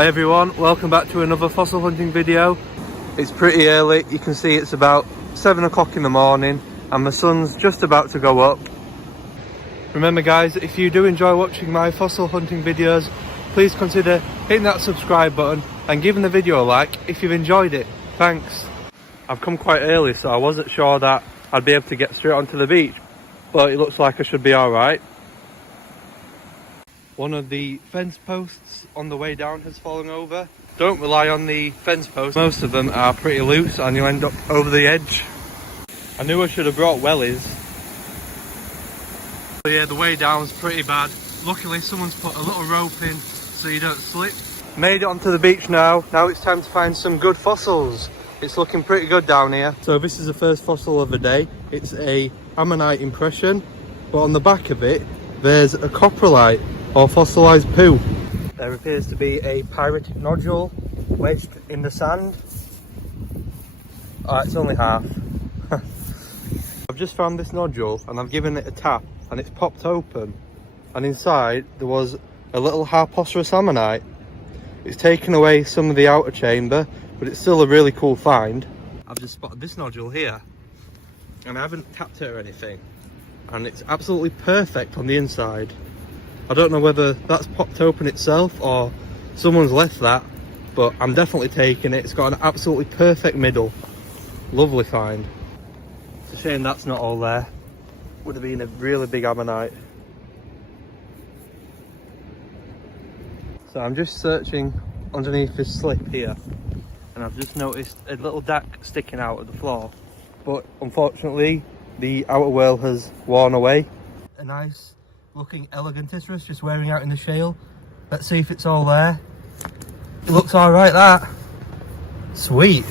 Hi everyone, welcome back to another fossil hunting video. It's pretty early, you can see it's about 7 o'clock in the morning and the sun's just about to go up. Remember guys, if you do enjoy watching my fossil hunting videos, please consider hitting that subscribe button and giving the video a like if you've enjoyed it. Thanks. I've come quite early, so I wasn't sure that I'd be able to get straight onto the beach, but it looks like I should be alright. One of the fence posts on the way down has fallen over. Don't rely on the fence posts, most of them are pretty loose and you end up over the edge. I knew I should have brought wellies. But yeah, the way down's pretty bad. Luckily someone's put a little rope in so you don't slip. Made it onto the beach now. Now it's time to find some good fossils. It's looking pretty good down here. So this is the first fossil of the day. It's a ammonite impression, but on the back of it there's a coprolite or fossilised poo. There appears to be a pyritic nodule wedged in the sand. It's only half. I've just found this nodule and I've given it a tap and it's popped open, and inside there was a little harpocerous ammonite. It's taken away some of the outer chamber, but it's still a really cool find. I've just spotted this nodule here and I haven't tapped it or anything, and it's absolutely perfect on the inside. I don't know whether that's popped open itself or someone's left that, but I'm definitely taking it. It's got an absolutely perfect middle. Lovely find. It's a shame that's not all there. Would have been a really big ammonite. So I'm just searching underneath this slip here, and I've just noticed a little dac sticking out of the floor, but unfortunately the outer whorl has worn away. A nice looking Elegantisaurus just wearing out in the shale. Let's see if it's all there. It looks alright, that. Sweet.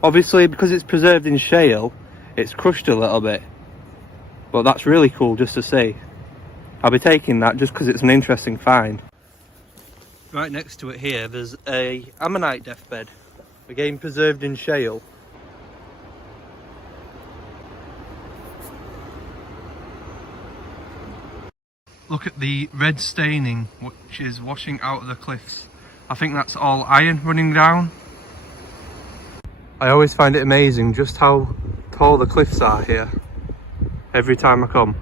Obviously because it's preserved in shale, it's crushed a little bit, but that's really cool just to see. I'll be taking that just because it's an interesting find. Right next to it here there's a ammonite deathbed, again preserved in shale. Look at the red staining which is washing out of the cliffs. I think that's all iron running down. I always find it amazing just how tall the cliffs are here every time I come.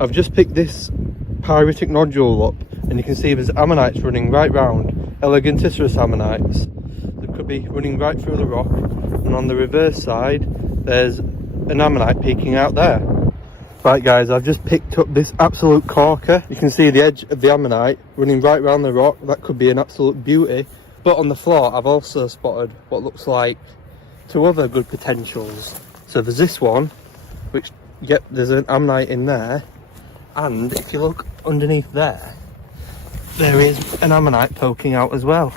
I've just picked this pyritic nodule up and you can see there's ammonites running right round, Elegantisaurus ammonites. They could be running right through the rock, and on the reverse side there's an ammonite peeking out there. Right guys, I've just picked up this absolute corker. You can see the edge of the ammonite running right round the rock. That could be an absolute beauty. But on the floor I've also spotted what looks like two other good potentials. So there's this one, which there's an ammonite in there, and if you look underneath there, there is an ammonite poking out as well.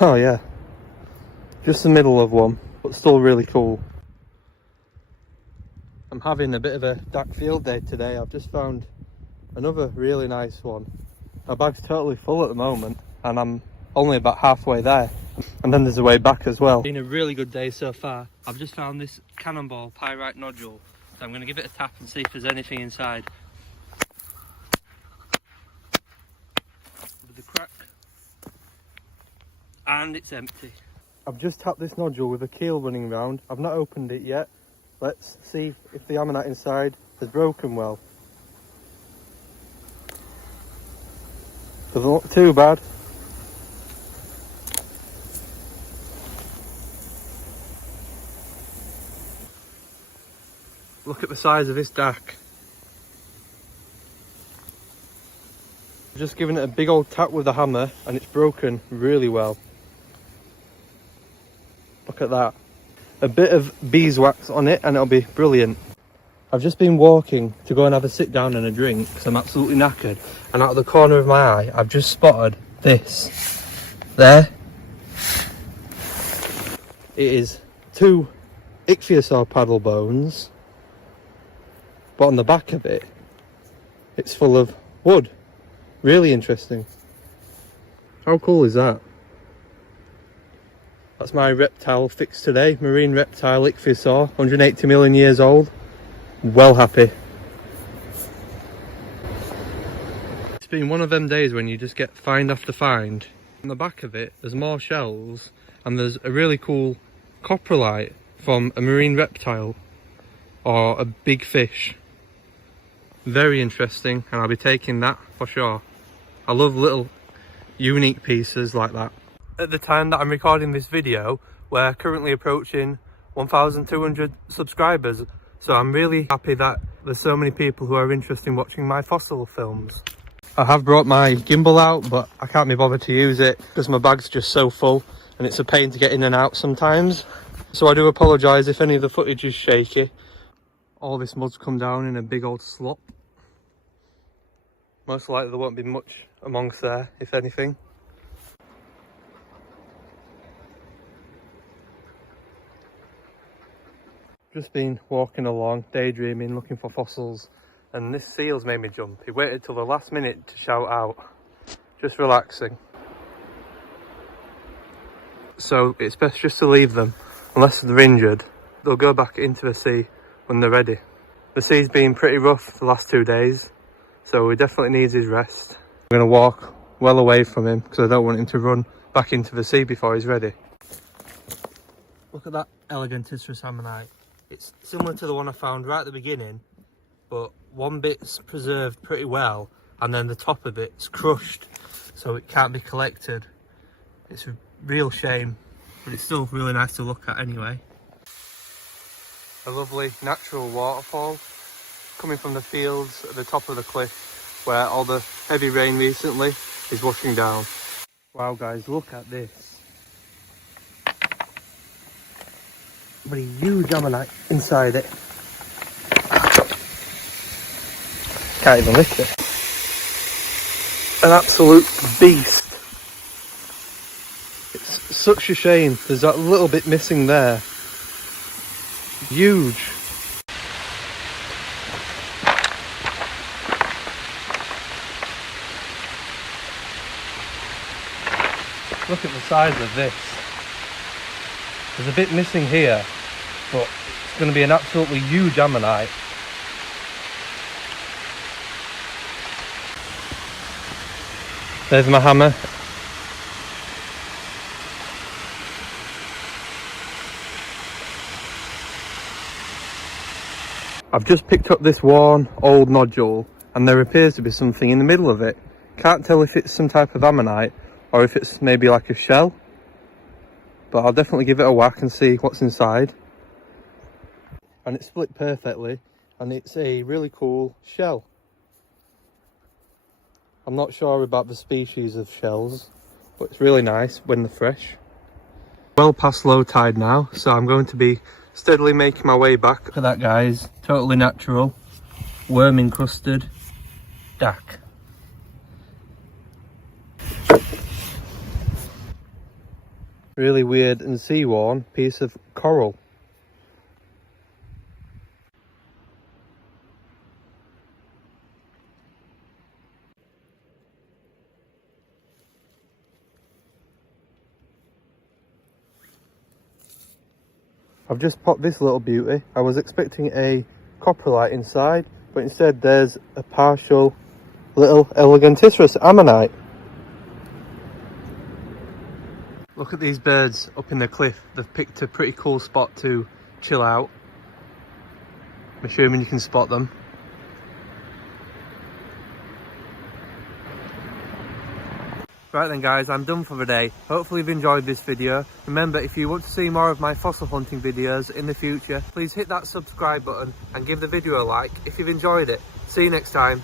Oh yeah, just the middle of one, but still really cool. I'm having a bit of a dark field day today. I've just found another really nice one. My bag's totally full at the moment and I'm only about halfway there, and then there's a way back as well. Been a really good day so far. I've just found this cannonball pyrite nodule, so I'm going to give it a tap and see if there's anything inside. With the crack, and it's empty. I've just tapped this nodule with a keel running round. I've not opened it yet. Let's see if the ammonite inside has broken well. Doesn't look too bad. Look at the size of this dac. I've just given it a big old tap with a hammer and it's broken really well. Look at that. A bit of beeswax on it and it'll be brilliant. I've just been walking to go and have a sit down and a drink because I'm absolutely knackered, and out of the corner of my eye I've just spotted this. There. It is two ichthyosaur paddle bones, but on the back of it it's full of wood. Really interesting. How cool is that? That's my reptile fix today, marine reptile ichthyosaur, 180 million years old. well happy. It's been one of them days when you just get find after find. On the back of it, there's more shells, and there's a really cool coprolite from a marine reptile or a big fish. Very interesting, and I'll be taking that for sure. I love little unique pieces like that. At the time that I'm recording this video, we're currently approaching 1,200 subscribers, so I'm really happy that there's so many people who are interested in watching my fossil films. I have brought my gimbal out, but I can't be bothered to use it because my bag's just so full and it's a pain to get in and out sometimes. So I do apologise if any of the footage is shaky. All this mud's come down in a big old slop. Most likely there won't be much amongst there, if anything. Just been walking along, daydreaming, looking for fossils, and this seal's made me jump. He waited till the last minute to shout out. Just relaxing. So it's best just to leave them, unless they're injured. They'll go back into the sea when they're ready. The sea's been pretty rough the last 2 days, so he definitely needs his rest. I'm going to walk well away from him because I don't want him to run back into the sea before he's ready. Look at that Elegantistrus ammonite. It's similar to the one I found right at the beginning, but one bit's preserved pretty well and then the top of it's crushed, so it can't be collected. It's a real shame, but it's still really nice to look at anyway. A lovely natural waterfall coming from the fields at the top of the cliff where all the heavy rain recently is washing down. Wow guys, look at this. But a huge ammonite inside it. Can't even lift it. An absolute beast. It's such a shame. There's that little bit missing there. Huge. Look at the size of this. There's a bit missing here, but it's going to be an absolutely huge ammonite. There's my hammer. I've just picked up this worn old nodule and there appears to be something in the middle of it. Can't tell if it's some type of ammonite or if it's maybe like a shell, but I'll definitely give it a whack and see what's inside. And it's split perfectly and it's a really cool shell. I'm not sure about the species of shells, but it's really nice when they're fresh. Well past low tide now, so I'm going to be steadily making my way back. Look at that guys, totally natural, worm encrusted dac. Really weird and sea worn piece of coral. I've just popped this little beauty. I was expecting a coprolite inside, but instead there's a partial little Elegantistrus ammonite. Look at these birds up in the cliff. They've picked a pretty cool spot to chill out. I'm assuming you can spot them. Right then guys, I'm done for the day. Hopefully you've enjoyed this video. Remember, if you want to see more of my fossil hunting videos in the future, please hit that subscribe button and give the video a like if you've enjoyed it. See you next time.